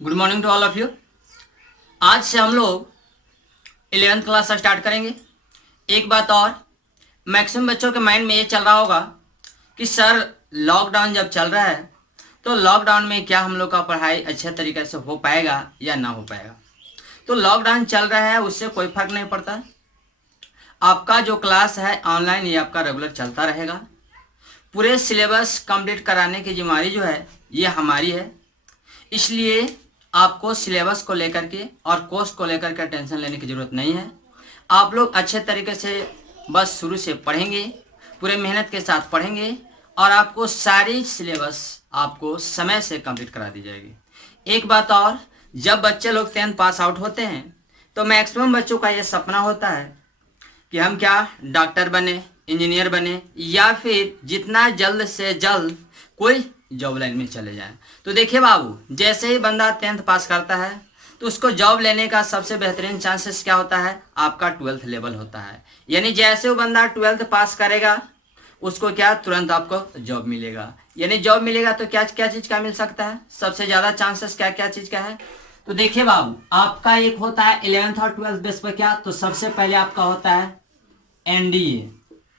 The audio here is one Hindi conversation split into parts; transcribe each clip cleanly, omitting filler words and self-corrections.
Good morning to all of you. आज से हम लोग 11th क्लास स्टार्ट करेंगे। एक बात और, मैक्सिमम बच्चों के माइंड में ये चल रहा होगा कि सर लॉकडाउन जब चल रहा है तो लॉकडाउन में क्या हम लोग का पढ़ाई अच्छे तरीके से हो पाएगा या ना हो पाएगा। तो लॉकडाउन चल रहा है उससे कोई फर्क नहीं पड़ता। आपका जो क्लास है ऑनलाइन ये आपका रेगुलर चलता रहेगा। पूरे सिलेबस कंप्लीट कराने की जिम्मेदारी जो है ये हमारी है। इसलिए आपको सिलेबस को लेकर के और कोर्स को लेकर के टेंशन लेने की ज़रूरत नहीं है। आप लोग अच्छे तरीके से बस शुरू से पढ़ेंगे, पूरे मेहनत के साथ पढ़ेंगे और आपको सारी सिलेबस आपको समय से कंप्लीट करा दी जाएगी। एक बात और, जब बच्चे लोग 10th पास आउट होते हैं तो मैक्सिमम बच्चों का ये सपना होता है कि हम क्या डॉक्टर बने, इंजीनियर बने या फिर जितना जल्द से जल्द कोई जॉब लाइन में चले जाएं। तो देखिए बाबू, जैसे ही बंदा 10th पास करता है तो उसको जॉब लेने का सबसे बेहतरीन चांसेस क्या होता है, आपका 12th लेवल होता है। यानी जैसे वो बंदा 12th पास करेगा उसको क्या तुरंत आपको जॉब मिलेगा। यानी जॉब मिलेगा तो क्या क्या चीज़ का मिल सकता है, सबसे ज़्यादा चांसेस क्या क्या चीज़ का है। तो देखिए बाबू, आपका एक होता है 11th और 12th बेस पर क्या, तो सबसे पहले आपका होता है एनडीए,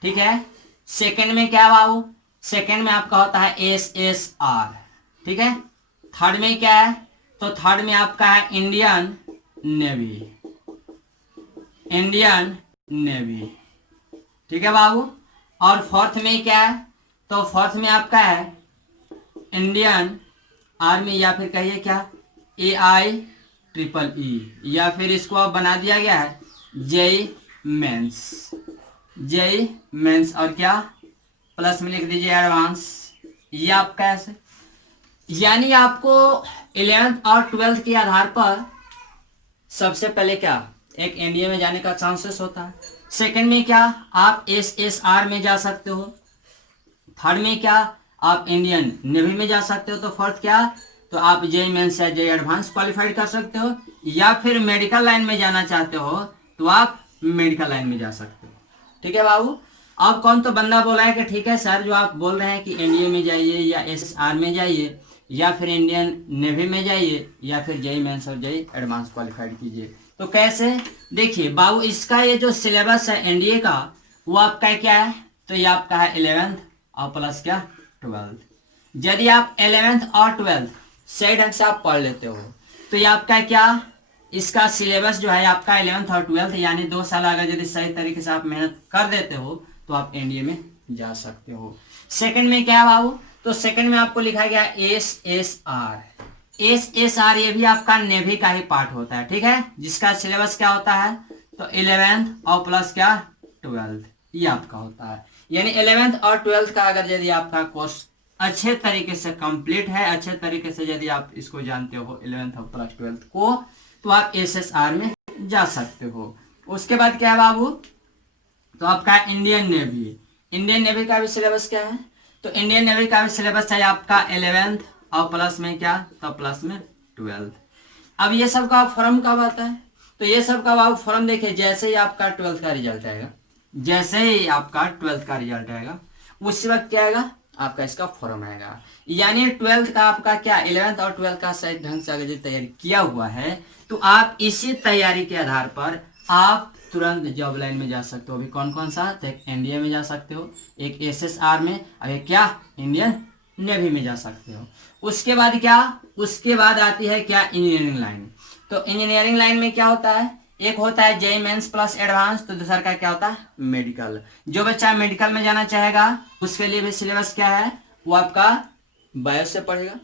ठीक है। सेकंड में क्या बाबू, सेकंड में आपका होता है एसएसआर, ठीक है। थर्ड में क्या है, तो थर्ड में आपका है इंडियन नेवी, इंडियन नेवी, ठीक है बाबू। और फोर्थ में क्या है, तो फोर्थ में आपका है इंडियन आर्मी या फिर कहिए क्या AIEEE, या फिर इसको अब बना दिया गया है जेई मेंस, जेई मेंस और क्या प्लस में लिख दीजिए एडवांस। ये आपका ऐसे, यानी आपको 11th और 12th के आधार पर सबसे पहले क्या एक एनडीए में जाने का चांसेस होता है। सेकंड में क्या आप एसएसआर में जा सकते हो। थर्ड में क्या आप इंडियन नेवी में जा सकते हो। तो फोर्थ क्या, तो आप जेई मेंस या जेई एडवांस क्वालिफाइड कर सकते हो, या फिर मेडिकल लाइन में जाना चाहते हो तो आप मेडिकल लाइन में जा सकते हो, ठीक है बाबू। अब कौन तो बंदा बोला है कि ठीक है सर जो आप बोल रहे हैं कि एनडीए में जाइए या एसएसआर में जाइए या फिर इंडियन नेवी में जाइए या फिर जेई मेंस और जेई एडवांस क्वालिफाइड कीजिए, तो कैसे। देखिए बाबू, इसका ये जो सिलेबस है एनडीए का वो आपका क्या है, तो ये आपका है 11th और प्लस क्या 12th। यदि आप 11th और 12th सही ढंग से आप पढ़ लेते हो तो ये आपका क्या, इसका सिलेबस जो है आपका 11th और 12th यानी 2 साल अगर यदि सही तरीके से आप मेहनत कर देते हो तो आप एनडीए में जा सकते हो। सेकंड में क्या है बाबू, तो सेकंड में आपको लिखा गया एसएसआर, एसएसआर ये भी आपका नेवी का ही पार्ट होता है, ठीक है, जिसका सिलेबस क्या होता है, तो 11th और प्लस क्या 12th ये आपका होता है। यानी 11th और 12th का अगर यदि आपका कोर्स अच्छे तरीके से कंप्लीट है, अच्छे तरीके से यदि आप इसको जानते हो 11th और प्लस 12th को, तो आप एसएसआर में जा सकते हो। उसके बाद क्या है बाबू, तो आपका इंडियन नेवी, इंडियन नेवी का भी सिलेबस क्या है, तो इंडियन नेवी का भी सिलेबस है आपका 11th और प्लस में क्या, तो प्लस में 12th। अब ये सब का फॉर्म कब आता है, तो ये सब का आप फॉर्म देखिए जैसे ही आपका 12th का रिजल्ट आएगा, जैसे ही आपका 12th का रिजल्ट आएगा उसी वक्त क्या आएगा आपका इसका फॉर्म आएगा। यानी 12th का आपका क्या 11th और 12th का सही ढंग से अगर तैयारी किया हुआ है तो आप इसी तैयारी के आधार पर आप तुरंत जॉब लाइन में जा सकते हो। अभी कौन कौन सा, तो एक एनडीए में जा सकते हो, एक एसएसआर में, और एक क्या इंडियन नेवी में जा सकते हो। उसके बाद क्या, उसके बाद आती है क्या इंजीनियरिंग लाइन। तो इंजीनियरिंग लाइन में क्या होता है, एक होता है जेई मेंस प्लस एडवांस, तो दूसरा का क्या होता है मेडिकल। जो बच्चा मेडिकल में जाना चाहेगा उसके लिए भी सिलेबस क्या है, वो आपका बायो से पढ़ेगा,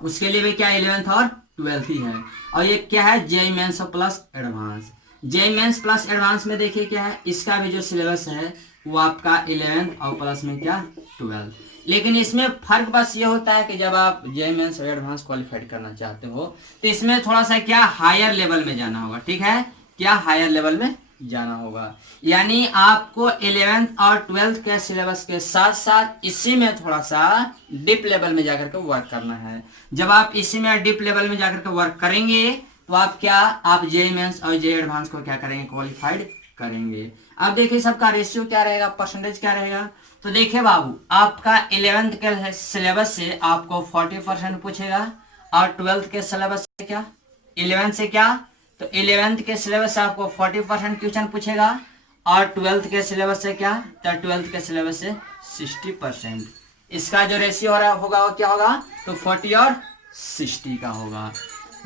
उसके लिए भी क्या 11th और 12th ही है। और ये क्या है JEE mains plus advance. JEE mains plus advance में देखिए क्या है, इसका भी जो सिलेबस है वो आपका 11th और प्लस में क्या 12th। लेकिन इसमें फर्क बस ये होता है कि जब आप जेई मेंस और एडवांस क्वालिफाइड करना चाहते हो तो इसमें थोड़ा सा क्या हायर लेवल में जाना होगा, ठीक है, क्या हायर लेवल में जाना होगा। यानी आपको 11th और 12th के सिलेबस के साथ साथ इसी में थोड़ा सा डीप लेवल में जाकर के वर्क करना है। जब आप इसी में डीप लेवल में जाकर के वर्क करेंगे तो आप क्या, आप जेई मेंस और जेई एडवांस को क्या करेंगे क्वालिफाइड करेंगे। अब देखिए सबका रेशियो क्या रहेगा, परसेंटेज क्या रहेगा। तो देखिए बाबू, आपका 11th के सिलेबस से आपको 40% पूछेगा और 12th के सिलेबस से क्या, 11th से क्या, तो 11th के सिलेबस से आपको 40% क्वेश्चन पूछेगा और 12th के सिलेबस से क्या, तो 12th के सिलेबस से 60%। इसका जो रेशियो होगा वो क्या होगा, तो 40 और 60 का होगा।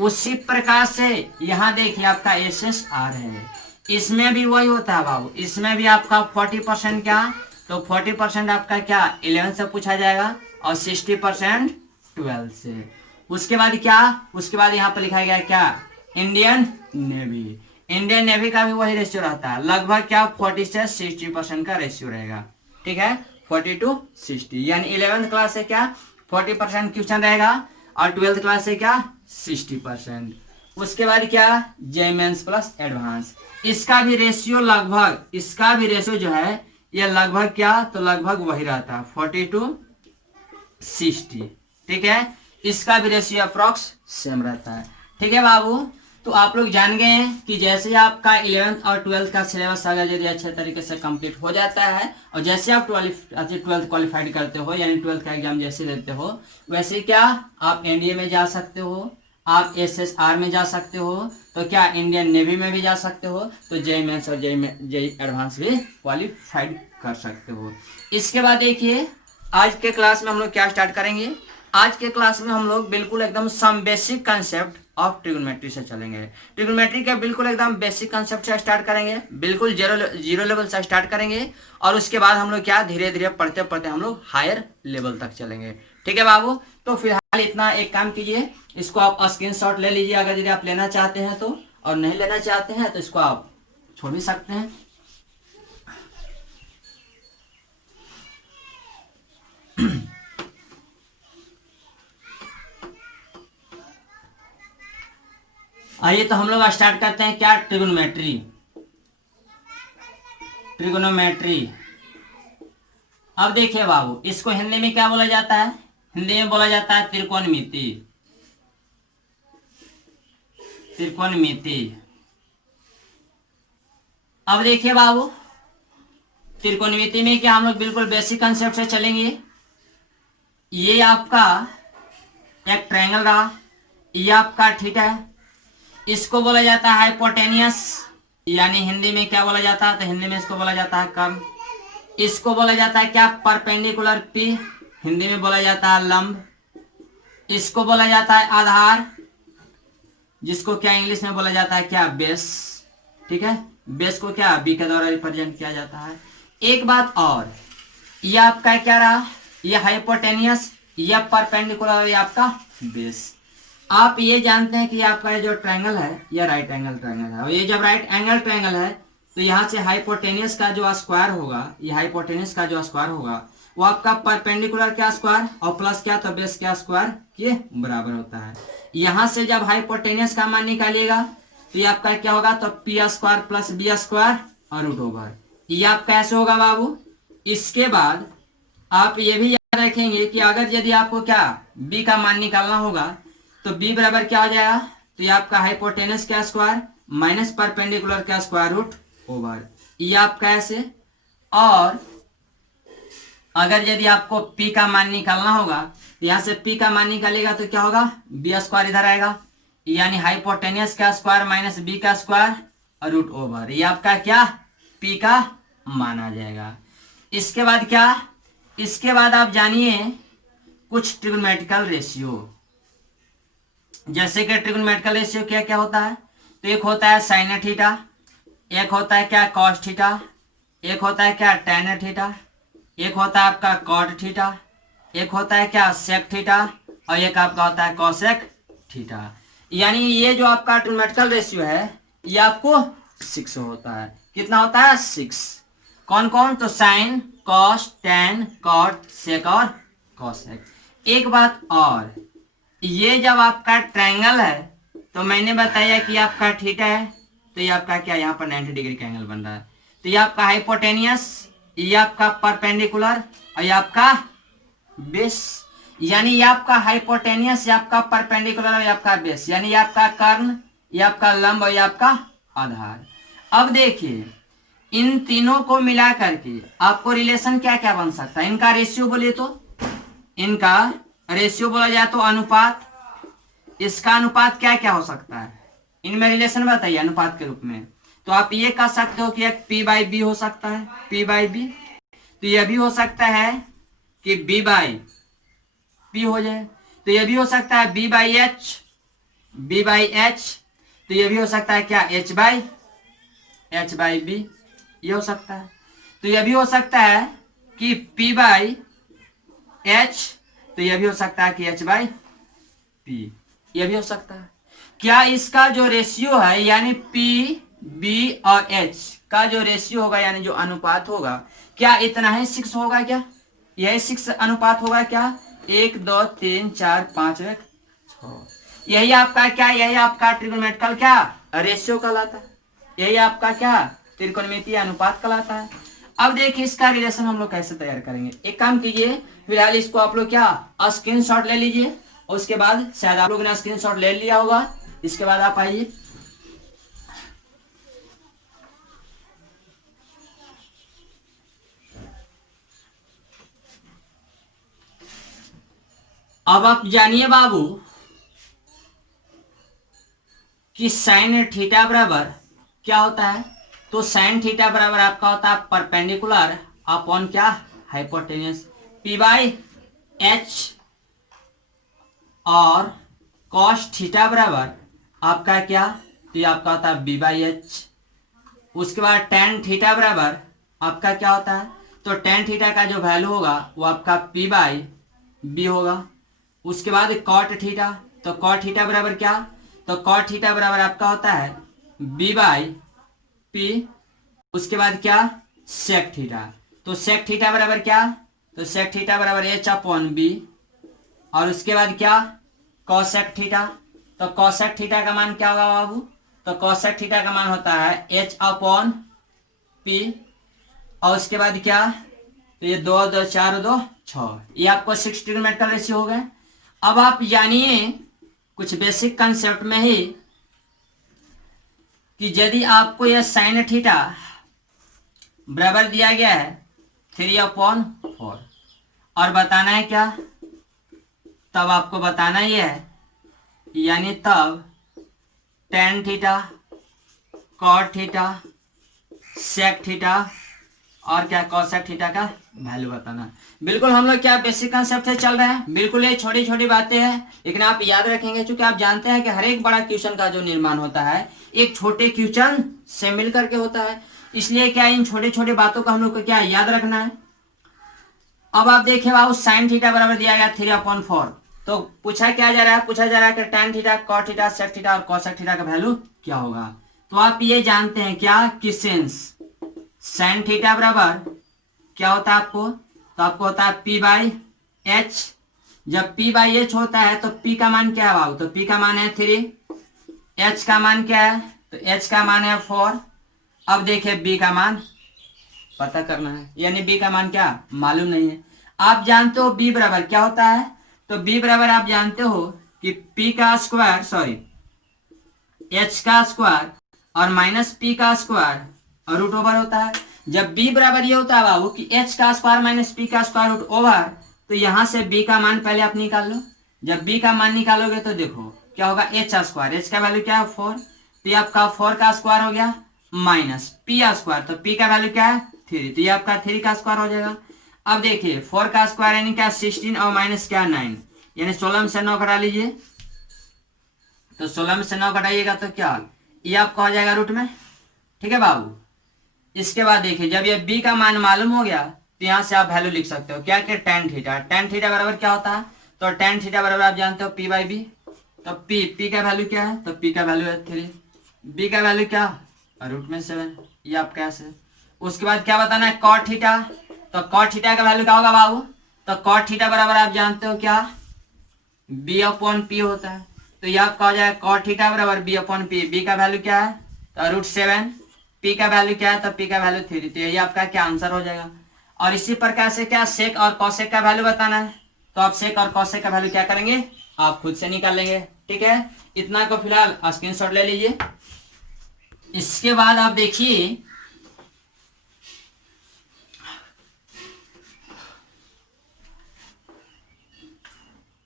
उसी प्रकार से यहाँ देखिए आपका SSR है, इसमें भी वही होता है बाबू, इसमें भी आपका 40% क्या, तो 40% आपका क्या 11 से पूछा जाएगा और 60% 12 से। उसके बाद क्या, उसके बाद यहाँ पर लिखा गया क्या, इंडियन नेवी। इंडियन नेवी का भी वही रेशियो रहता है, लगभग क्या 40 से 60% का रेशियो रहेगा। ठीक है, 40 to 60, यानी 11th क्लास से क्या 40% क्वेश्चन रहेगा और 12th क्लास से क्या 60%। उसके बाद क्या, जे मेंस प्लस एडवांस, इसका भी रेशियो लगभग, इसका भी रेशियो जो है ये लगभग क्या, तो लगभग वही रहता है 40 to 60। ठीक है, इसका भी रेशियो अप्रॉक्स सेम रहता है। ठीक है बाबू, तो आप लोग जान गए हैं कि जैसे ही आपका 11th और 12th का सिलेबस अगर यदि अच्छे तरीके से कंप्लीट हो जाता है और जैसे आप 12th क्वालिफाइड करते हो, यानी 12th का एग्जाम जैसे देते हो, वैसे क्या आप एनडीए में जा सकते हो, आप एसएसआर में जा सकते हो, तो क्या इंडियन नेवी में भी जा सकते हो, तो जेई मेंस और जेई एडवांस भी क्वालिफाइड कर सकते हो। इसके बाद देखिए आज के क्लास में हम लोग क्या स्टार्ट करेंगे, आज के क्लास में हम लोग बिल्कुल एकदम some basic concept of trigonometry से चलेंगे। ट्रिग्नोमेट्री के बिल्कुल एकदम बेसिक कंसेप्ट से स्टार्ट करेंगे, बिल्कुल जीरो लेवल से स्टार्ट करेंगे और उसके बाद हम लोग क्या धीरे धीरे पढ़ते पढ़ते हम लोग हायर लेवल तक चलेंगे। ठीक है बाबू, तो फिलहाल इतना, एक काम कीजिए, इसको आप स्क्रीनशॉट ले लीजिए अगर यदि आप लेना चाहते हैं तो, और नहीं लेना चाहते हैं तो इसको आप छोड़ भी सकते हैं। आइए तो हम लोग स्टार्ट करते हैं क्या, ट्रिग्नोमेट्री। ट्रिग्नोमेट्री, अब देखिए बाबू, इसको हिंदी में क्या बोला जाता है, हिंदी में बोला जाता है त्रिकोणमिति। त्रिकोणमिति, अब देखिए बाबू, त्रिकोणमिति में क्या हम लोग बिल्कुल बेसिक कंसेप्ट से चलेंगे। ये आपका एक ट्रायंगल रहा, ये आपका थीटा है, इसको बोला जाता है हाइपोटेनियस, यानी हिंदी में क्या बोला जाता है, तो हिंदी में इसको बोला जाता है कर्ण। इसको बोला जाता है क्या, परपेंडिकुलर पी, हिंदी में बोला जाता है लंब। इसको बोला जाता है आधार, जिसको क्या इंग्लिश में बोला जाता है क्या, बेस। ठीक है, बेस को क्या बी के द्वारा रिप्रेजेंट किया जाता है। एक बात और, ये आपका क्या रहा, ये हाइपोटेनियस, ये परपेंडिकुलर, ये आपका बेस। आप ये जानते हैं कि आपका जो ट्रायंगल है ये राइट एंगल ट्रायंगल है, और ये जब राइट एंगल ट्रायंगल है तो यहाँ से हाइपोटेनियस का जो स्क्वायर होगा, ये हाइपोटेनियस का जो स्क्वायर होगा वो आपका परपेंडिकुलर क्या स्क्वायर और प्लस क्या, तो बेस क्या स्क्वायर, ये बराबर होता है। यहाँ से जब हाइपोटेनियस का मान निकालिएगा तो ये आपका क्या होगा, तो P square plus B square और रूट ओवर, ये आपका ऐसे होगा बाबू। इसके बाद आप ये भी याद रखेंगे कि अगर यदि आपको क्या बी का मान निकालना होगा तो b बराबर क्या हो जाएगा, तो ये आपका हाइपोटेनस का स्क्वायर माइनस परपेंडिकुलर का स्क्वायर रूट ओवर, ये आपका ऐसे। और अगर यदि आपको p का मान निकालना होगा तो यहाँ से p का मान निकालेगा तो क्या होगा, b स्क्वायर इधर आएगा, यानी हाइपोटेनियस का स्क्वायर माइनस b का स्क्वायर और रूट ओवर, ये आपका क्या p का मान आ जाएगा। इसके बाद क्या, इसके बाद आप जानिए कुछ ट्रिग्नोमेट्रिकल रेशियो, जैसे कि ट्रिग्नोमेट्रिकल रेशियो क्या क्या होता है, तो एक होता है साइन थीटा, एक होता है क्या कॉस थीटा, एक होता है क्या टैन थीटा, एक होता है आपका कॉट थीटा, एक होता है क्या सेक थीटा और एक आपका होता है कॉसेक थीटा। यानी ये जो आपका ट्रिग्नोमेट्रिकल रेशियो है ये आपको 6 होता है। कितना होता है, 6। कौन कौन, तो साइन, कॉस, टैन, कॉट, सेक और कॉसेक। एक बात और, ये जब आपका ट्रायंगल है तो मैंने बताया कि आपका थीटा है तो ये आपका क्या यहाँ पर 90 डिग्री का एंगल बन रहा है, तो ये आपका हाइपोटेनियस, ये आपका परपेंडिकुलर और ये आपका बेस, यानी ये आपका हाइपोटेनियस, ये आपका परपेंडिकुलर और ये आपका बेस, यानी ये आपका कर्ण, ये आपका लंब और ये आपका आधार। अब देखिए इन तीनों को मिला करके आपको रिलेशन क्या क्या बन सकता है, इनका रेशियो बोलिए तो, इनका रेशियो बोला जाए तो अनुपात, इसका अनुपात क्या क्या हो सकता है, इनमें रिलेशन बताइए अनुपात के रूप में। तो आप ये कह सकते हो कि एक P/B हो सकता है, P/B। तो यह भी हो सकता है कि B/P हो जाए। तो यह भी हो सकता है B/H, B/H। तो यह भी हो सकता है क्या, H/B, ये हो सकता है। तो यह भी हो सकता है कि P/H। तो यह भी हो सकता है कि H/P, यह भी हो सकता है। क्या इसका जो रेशियो है यानी P/B और H का जो रेशियो होगा यानी जो अनुपात होगा, क्या इतना ही 6 होगा क्या, यही 6 अनुपात होगा क्या, 1 2 3 4 5 1 6। यही आपका क्या, यही आपका ट्रिग्नोमेट्रिकल क्या रेशियो कहलाता है, यही आपका क्या त्रिकोणमितीय अनुपात कहलाता है। अब देखिए इसका रिलेशन हम लोग कैसे तैयार करेंगे। एक काम कीजिए, फिलहाल इसको आप लोग क्या स्क्रीनशॉट ले लीजिए, और उसके बाद शायद आप लोगों ने स्क्रीनशॉट ले लिया होगा। इसके बाद आप आइए, अब आप जानिए बाबू कि साइन थीटा बराबर क्या होता है। तो साइन थीटा बराबर आपका होता है परपेंडिकुलर अपॉन क्या, हाइपोटेन्यूस, P/H। और कॉस थीटा बराबर आपका क्या, तो ये आपका होता है B/H। उसके बाद टेन थीटा बराबर आपका क्या होता है, तो टेन थीटा का जो वैल्यू होगा वो आपका P/B होगा। उसके बाद कॉट थीटा, तो कॉट थीटा बराबर क्या, तो कॉट थीटा बराबर आपका होता है B/P। उसके बाद क्या, सेक थीटा, तो सेक थीटा बराबर क्या, तो सेक थीटा बराबर H/B। और उसके बाद क्या, कॉसेक थीटा, तो कॉसेक थीटा का मान क्या होगा बाबू, तो कॉसेक थीटा का मान होता है H/P। और उसके बाद क्या, तो ये 2 2 4 2 6, ये आपको 6 ट्रिग्नोमेट्रिकल रेशियो हो गए। अब आप जानिए कुछ बेसिक कंसेप्ट में ही कि यदि आपको यह साइन थीटा बराबर दिया गया है 3/4 और बताना है क्या, तब आपको बताना ही है, यानी तब tan theta, cot theta, sec theta और क्या कॉसेक थीटा का वैल्यू बताना। बिल्कुल हम लोग क्या बेसिक कंसेप्ट से चल रहे हैं, बिल्कुल ये छोटी छोटी बातें हैं, लेकिन आप याद रखेंगे क्योंकि आप जानते हैं कि हर एक बड़ा क्वेश्चन का जो निर्माण होता है एक छोटे क्वेश्चन से मिल करके होता है, इसलिए क्या इन छोटे छोटे बातों का हम लोग को क्या याद रखना है। अब आप देखिए बाबू साइन थीटा बराबर दिया गया 3/4। तो पूछा क्या जा रहा है, पूछा जा रहा है कि tan theta, cot theta, sec theta और कॉसेक थीटा का वैल्यू क्या होगा। तो आप ये जानते हैं क्या कि सिंस साइन थीटा बराबर क्या होता है आपको, तो आपको होता है P/H। जब P/H होता है तो P का मान क्या है बाबू, तो P का मान है 3, H का मान क्या है, तो H का मान है 4। अब देखिए B का मान पता करना है, यानी B का मान क्या मालूम नहीं है। आप जानते हो B बराबर क्या होता है, तो B बराबर आप जानते हो कि P का स्क्वायर सॉरी H का स्क्वायर और माइनस P का स्क्वायर और रूट ओवर होता है। जब B बराबर ये होता है बाबू कि H का स्क्वायर माइनस P का स्क्वायर रूट ओवर, तो यहां से B का मान पहले आप निकाल लो। जब B का मान निकालोगे तो देखो क्या होगा, H स्क्वायर, H का वैल्यू क्या है 4, तो ये आपका 4 का स्क्वायर हो गया माइनस P स्क्वायर, तो P का वैल्यू क्या है 3, तो ये आपका 3 का स्क्वायर हो जाएगा। अब देखिए 4 का स्क्वायर यानी क्या 16 और माइनस क्या 9, यानी 16 में से 9 घटा लीजिए, तो 16 में से 9 घटाइएगा तो क्या, ये आपका हो जाएगा रूट में। ठीक है बाबू। इसके बाद देखिए जब ये B का मान मालूम हो गया तो यहां से आप वैल्यू लिख सकते हो क्या, कि टेन थीटा, टेन थीटा बराबर क्या होता है, तो टेन थीटा बराबर आप जानते हो P/B। तो P का वैल्यू क्या है, तो P का वैल्यू है 3, B का वैल्यू क्या रूट में 7, ये आप कैसे। उसके बाद क्या बताना है कॉट थीटा, तो कॉट थीटा का वैल्यू क्या होगा बाबू, तो कॉट थीटा बराबर आप जानते हो क्या B/P होता है, तो ये आपका हो जाएगा कॉट थीटा बराबर B/P। B का वैल्यू क्या है, तो रूट 7, P का वैल्यू क्या है, तो P का वैल्यू 3, तो यही आपका क्या आंसर हो जाएगा। और इसी प्रकार से क्या सेक और कॉसेक का वैल्यू बताना है, तो आप सेक और कॉसेक का वैल्यू क्या करेंगे, आप खुद से निकाल लेंगे। ठीक है, इतना को फिलहाल स्क्रीनशॉट ले लीजिए। इसके बाद आप देखिए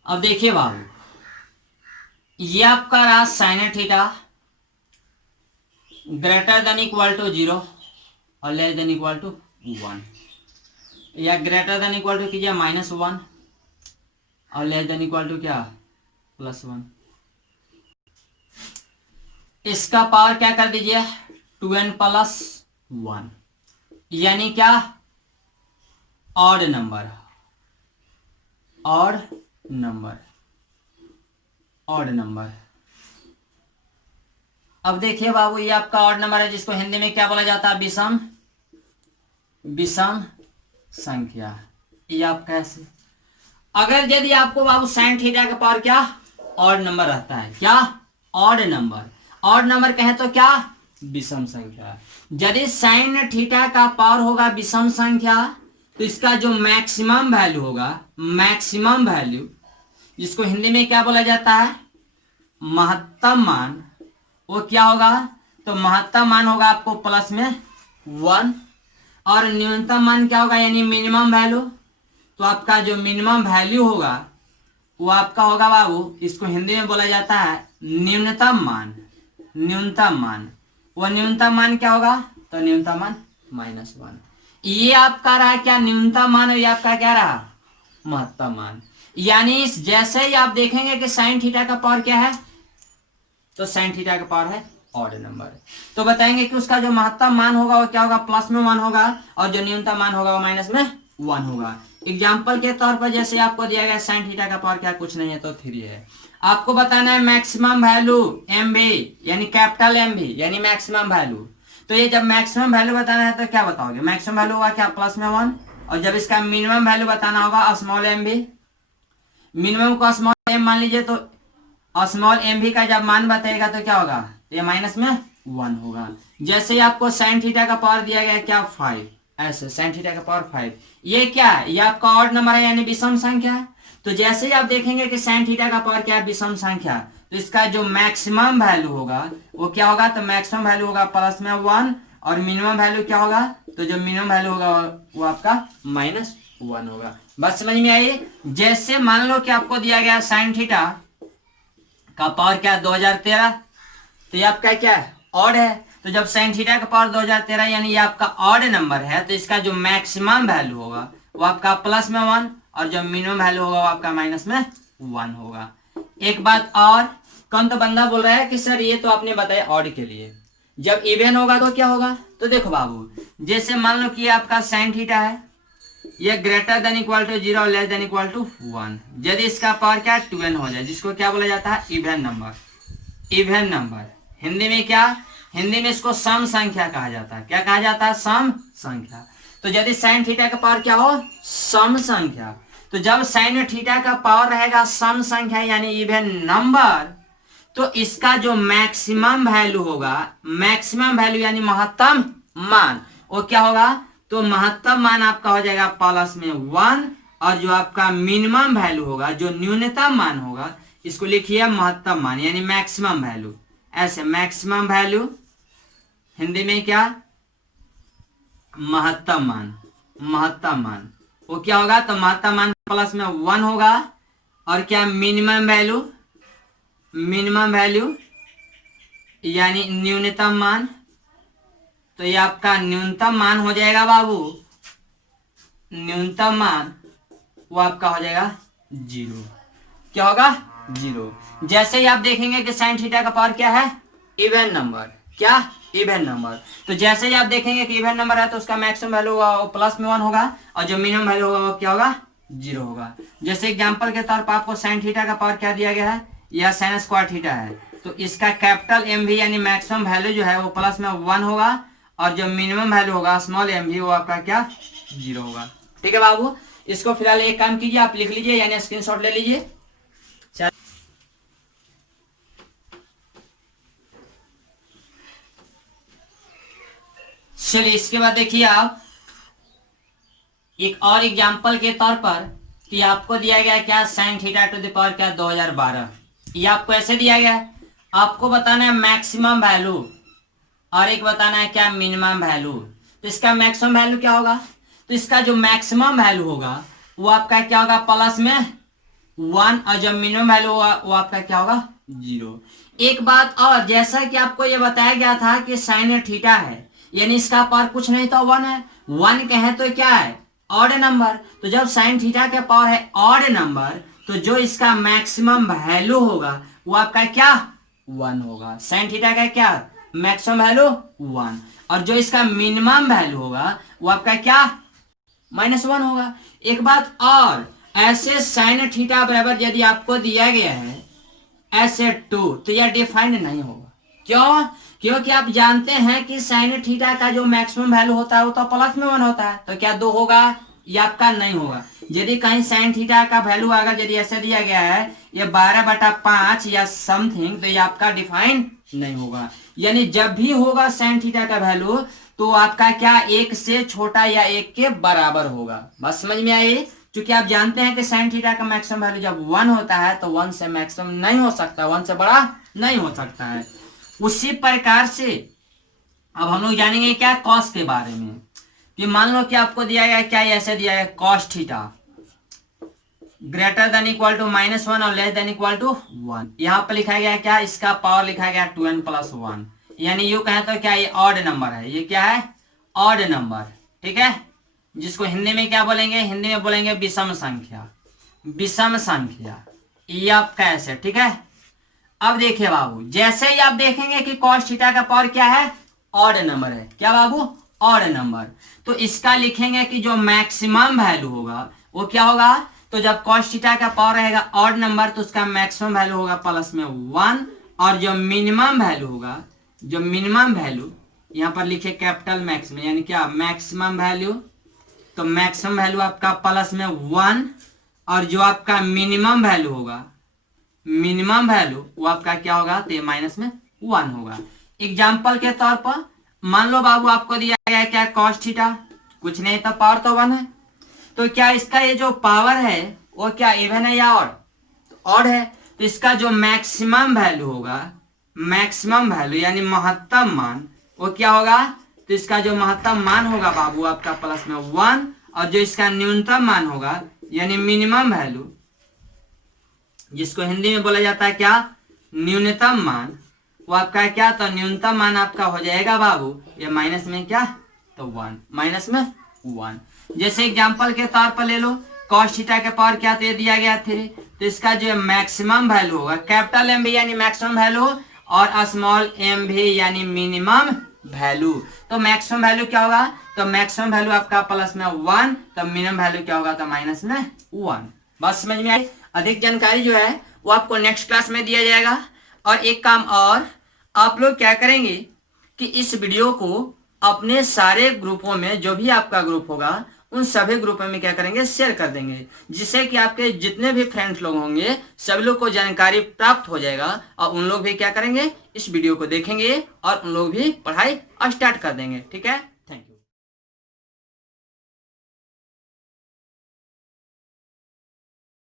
अब देखिए बाबू ये आपका रहा sine theta greater than equal to 0 और लेस देन इक्वल टू 1, या ग्रेटर देन इक्वल टू कीजिए -1 और लेस देन इक्वल टू क्या +1। इसका पावर क्या कर दीजिए 2n+1, यानी क्या odd number, odd number, odd number. अब देखिए बाबू ये आपका ऑड नंबर है जिसको हिंदी में क्या बोला जाता है विषम, विषम संख्या। ये आप कैसे, अगर यदि आपको बाबू साइन थीटा का पावर क्या ऑड नंबर रहता है, क्या ऑड नंबर, ऑड नंबर कहे तो क्या विषम संख्या। यदि साइन थीटा का पावर होगा विषम संख्या तो इसका जो मैक्सिमम वैल्यू होगा, मैक्सिमम वैल्यू जिसको हिंदी में क्या बोला जाता है महत्तम मान, वो क्या होगा तो महत्तम मान होगा आपको प्लस में 1 और न्यूनतम मान क्या होगा यानी मिनिमम वैल्यू, तो आपका जो मिनिमम वैल्यू होगा वो आपका होगा बाबू, इसको हिंदी में बोला जाता है न्यूनतम मान, न्यूनतम मान। वो न्यूनतम मान क्या होगा तो न्यूनतम मान -1। ये आपका रहा क्या न्यूनतम मान, और ये आपका क्या रहा महत्तम मान। यानी जैसे ही आप देखेंगे कि साइन थीटा का पावर क्या है तो साइन थीटा का पावर है ऑड नंबर, तो बताएंगे कि उसका जो महत्तम मान होगा वो क्या होगा +1 होगा और जो न्यूनतम मान होगा वो -1 होगा। एग्जाम्पल के तौर पर जैसे आपको दिया गया साइन थीटा का पावर क्या कुछ नहीं है तो 3 है। आपको बताना है मैक्सिमम वैल्यू एम बी यानी कैपिटल एम बी यानी मैक्सिमम वैल्यू। तो ये जब मैक्सिमम वैल्यू बताना है तो क्या बताओगे मैक्सिमम वैल्यू होगा क्या +1, और जब इसका मिनिमम वैल्यू बताना होगा स्मॉल एम बी, मिनिमम को स्मॉल एम मान लीजिए, तो स्मॉल एम बी का जब मान बताएगा तो क्या होगा ये -1 होगा। जैसे ही आपको साइन थीटा का पावर दिया गया क्या 5, ऐसे साइन थीटा का पावर 5, ये क्या है ये आपका ऑड नंबर है यानी विषम संख्या है। तो जैसे ही आप देखेंगे कि साइन थीटा का पावर क्या है विषम संख्या, तो इसका जो मैक्सिमम वैल्यू होगा वो क्या होगा तो मैक्सिमम वैल्यू होगा +1 और मिनिमम वैल्यू क्या होगा तो जो मिनिमम वैल्यू होगा वो आपका -1 होगा। बस समझ में आई। जैसे मान लो कि आपको दिया गया साइन थीटा का पावर क्या है 2013, तो ये आपका क्या है ऑड है। तो जब साइन थीटा का पावर 2013 यानी ये आपका ऑड नंबर है तो इसका जो मैक्सिमम वैल्यू होगा वो आपका +1 और जो मिनिमम वैल्यू होगा वो आपका -1 होगा। एक बात और, कौन तो बंदा बोल रहा है कि सर ये तो आपने बताया ऑड के लिए, जब इवन होगा तो क्या होगा। तो देखो बाबू जैसे मान लो कि ये आपका साइन थीटा है, ये ग्रेटर देन इक्वल टू 0 और लेस देन इक्वल टू 1, यदि इसका पावर क्या 2n हो जाए जिसको क्या बोला जाता है even number, even number. Hindi में क्या, हिंदी में इसको सम संख्या कहा जाता है। क्या कहा जाता है सम संख्या। तो यदि साइन थीटा का पावर क्या हो सम संख्या, तो जब साइन थीटा का पावर रहेगा सम संख्या यानी इवन नंबर, तो इसका जो मैक्सिमम वैल्यू होगा, मैक्सिमम वैल्यू यानी महत्तम मान, वो क्या होगा तो महत्तम मान आपका हो जाएगा +1 और जो आपका मिनिमम वैल्यू होगा जो न्यूनतम मान होगा इसको लिखिए महत्तम मान यानी मैक्सिमम वैल्यू। ऐसे मैक्सिमम वैल्यू हिंदी में क्या महत्तम मान, महत्तम मान वो क्या होगा तो महत्तम मान +1 होगा और क्या मिनिमम वैल्यू, मिनिमम वैल्यू यानी न्यूनतम मान, तो ये आपका न्यूनतम मान हो जाएगा बाबू, न्यूनतम मान वो आपका हो जाएगा 0। क्या होगा 0। जैसे ही आप देखेंगे कि साइन थीटा का पावर क्या है इवन नंबर, क्या इवन नंबर, तो जैसे ही आप देखेंगे कि इवन नंबर है तो उसका मैक्सिमम वैल्यू होगा वो +1 होगा और जो मिनिमम वैल्यू होगा वो क्या होगा 0 होगा। जैसे एग्जांपल के तौर पर आपको साइन थीटा का पावर क्या दिया गया है या साइन स्क्वायर थीटा है, तो इसका कैपिटल एम भी यानी मैक्सिमम वैल्यू जो है वो +1 होगा और जो मिनिमम वैल्यू होगा स्मॉल एम भी वो आपका क्या 0 होगा। ठीक है बाबू, इसको फिलहाल एक काम कीजिए आप लिख लीजिए यानी स्क्रीनशॉट ले लीजिए। चलिए इसके बाद देखिए आप एक और एग्जांपल के तौर पर कि आपको दिया गया क्या sine theta two the power क्या 2012, ये आपको ऐसे दिया गया है, आपको बताना है मैक्सिमम वैल्यू और एक बताना है क्या मिनिमम वैल्यू। तो इसका मैक्सिमम वैल्यू क्या होगा तो इसका जो मैक्सिमम वैल्यू होगा वो आपका क्या होगा +1 और जो मिनिमम वैल्यू होगा वो आपका क्या होगा 0। एक बात और, जैसा कि आपको ये बताया गया था कि साइन थीटा है यानी इसका पावर कुछ नहीं तो 1 है। 1 कहें तो क्या है, ऑड नंबर। तो जब साइन थीटा के पावर है ऑड नंबर तो जो इसका मैक्सिमम वैल्यू होगा वो आपका क्या, 1 होगा। साइन थीटा का क्या मैक्सिमम वैल्यू 1, और जो इसका मिनिमम वैल्यू होगा वो आपका क्या, -1 होगा। एक बात और, ऐसे साइन थीटा बराबर यदि आपको दिया गया है ऐसे 2 तो यह डिफाइंड नहीं होगा। क्यों, क्योंकि आप जानते हैं कि साइन थीटा का जो मैक्सिमम वैल्यू होता है वो तो प्लस में 1 होता है। तो क्या 2 होगा, ये आपका नहीं होगा। यदि कहीं साइन थीटा का वैल्यू अगर यदि ऐसे दिया गया है ये 12/5 या समथिंग, तो ये आपका डिफाइन नहीं होगा। यानी जब भी होगा साइन थीटा का वैल्यू तो आपका क्या 1 से छोटा या 1 के बराबर होगा। बस समझ में आई। क्योंकि आप जानते हैं कि साइन थीटा का मैक्सिमम वैल्यू जब 1 होता है तो 1 से मैक्सिमम नहीं हो सकता, 1 से बड़ा नहीं हो सकता है। उसी प्रकार से अब हम लोग जानेंगे क्या, कॉस के बारे में। कि मान लो कि आपको दिया गया क्या, ऐसे दिया गया cos theta greater than equal to -1 और लेस देन इक्वल टू 1। यहाँ पर लिखा गया क्या, इसका पावर लिखा गया 2n + 1, यानी यू कहें तो क्या ये ऑड नंबर है। ये क्या है, ऑड नंबर, ठीक है। जिसको हिंदी में क्या बोलेंगे, हिंदी में बोलेंगे विषम संख्या। विषम संख्या ये आपका ऐसे, ठीक है। अब देखिए बाबू, जैसे ही आप देखेंगे कि कॉस थीटा का पावर क्या है, ऑड नंबर है। क्या बाबू, ऑड नंबर। तो इसका लिखेंगे कि जो मैक्सिमम वैल्यू होगा वो क्या होगा, तो जब कॉस थीटा का पावर रहेगा ऑड नंबर तो उसका मैक्सिमम वैल्यू होगा प्लस में 1, और जो मिनिमम वैल्यू होगा, जो मिनिमम वैल्यू यहाँ पर लिखे कैपिटल मैक्सिमम, यानी क्या मैक्सिमम वैल्यू, तो मैक्सिमम वैल्यू आपका प्लस में 1, और जो आपका मिनिमम वैल्यू होगा, मिनिमम वैल्यू वो आपका क्या होगा, तो ये -1 होगा। एग्जाम्पल के तौर पर मान लो बाबू आपको दिया गया है क्या, कॉस थीटा, कुछ नहीं तो पावर तो 1 है। तो क्या इसका ये जो पावर है वो क्या इवन है या ऑड, ऑड है। तो इसका जो मैक्सिमम वैल्यू होगा, मैक्सिमम वैल्यू यानी महत्तम मान, वो क्या होगा, तो इसका जो महत्तम मान होगा बाबू आपका प्लस में 1, और जो इसका न्यूनतम मान होगा यानी मिनिमम वैल्यू, जिसको हिंदी में बोला जाता है क्या, न्यूनतम मान, वो आपका क्या, तो न्यूनतम मान आपका हो जाएगा बाबू ये माइनस में क्या, तो 1, -1। जैसे एग्जांपल के तौर पर ले लो, कॉस थीटा के पावर क्या, तो ये दिया गया 3, तो इसका जो मैक्सिमम वैल्यू होगा, कैपिटल एम भी यानी मैक्सिमम वैल्यू, और स्मॉल एम भी यानी मिनिमम वैल्यू। तो मैक्सिमम वैल्यू क्या होगा, तो मैक्सिमम वैल्यू आपका प्लस में 1, तो मिनिमम वैल्यू क्या होगा, तो -1। बस समझ में आई। अधिक जानकारी जो है वो आपको नेक्स्ट क्लास में दिया जाएगा। और एक काम और, आप लोग क्या करेंगे कि इस वीडियो को अपने सारे ग्रुपों में, जो भी आपका ग्रुप होगा उन सभी ग्रुपों में क्या करेंगे, शेयर कर देंगे, जिससे कि आपके जितने भी फ्रेंड्स लोग होंगे सभी लोग को जानकारी प्राप्त हो जाएगा, और उन लोग भी क्या करेंगे, इस वीडियो को देखेंगे और उन लोग भी पढ़ाई स्टार्ट कर देंगे। ठीक है।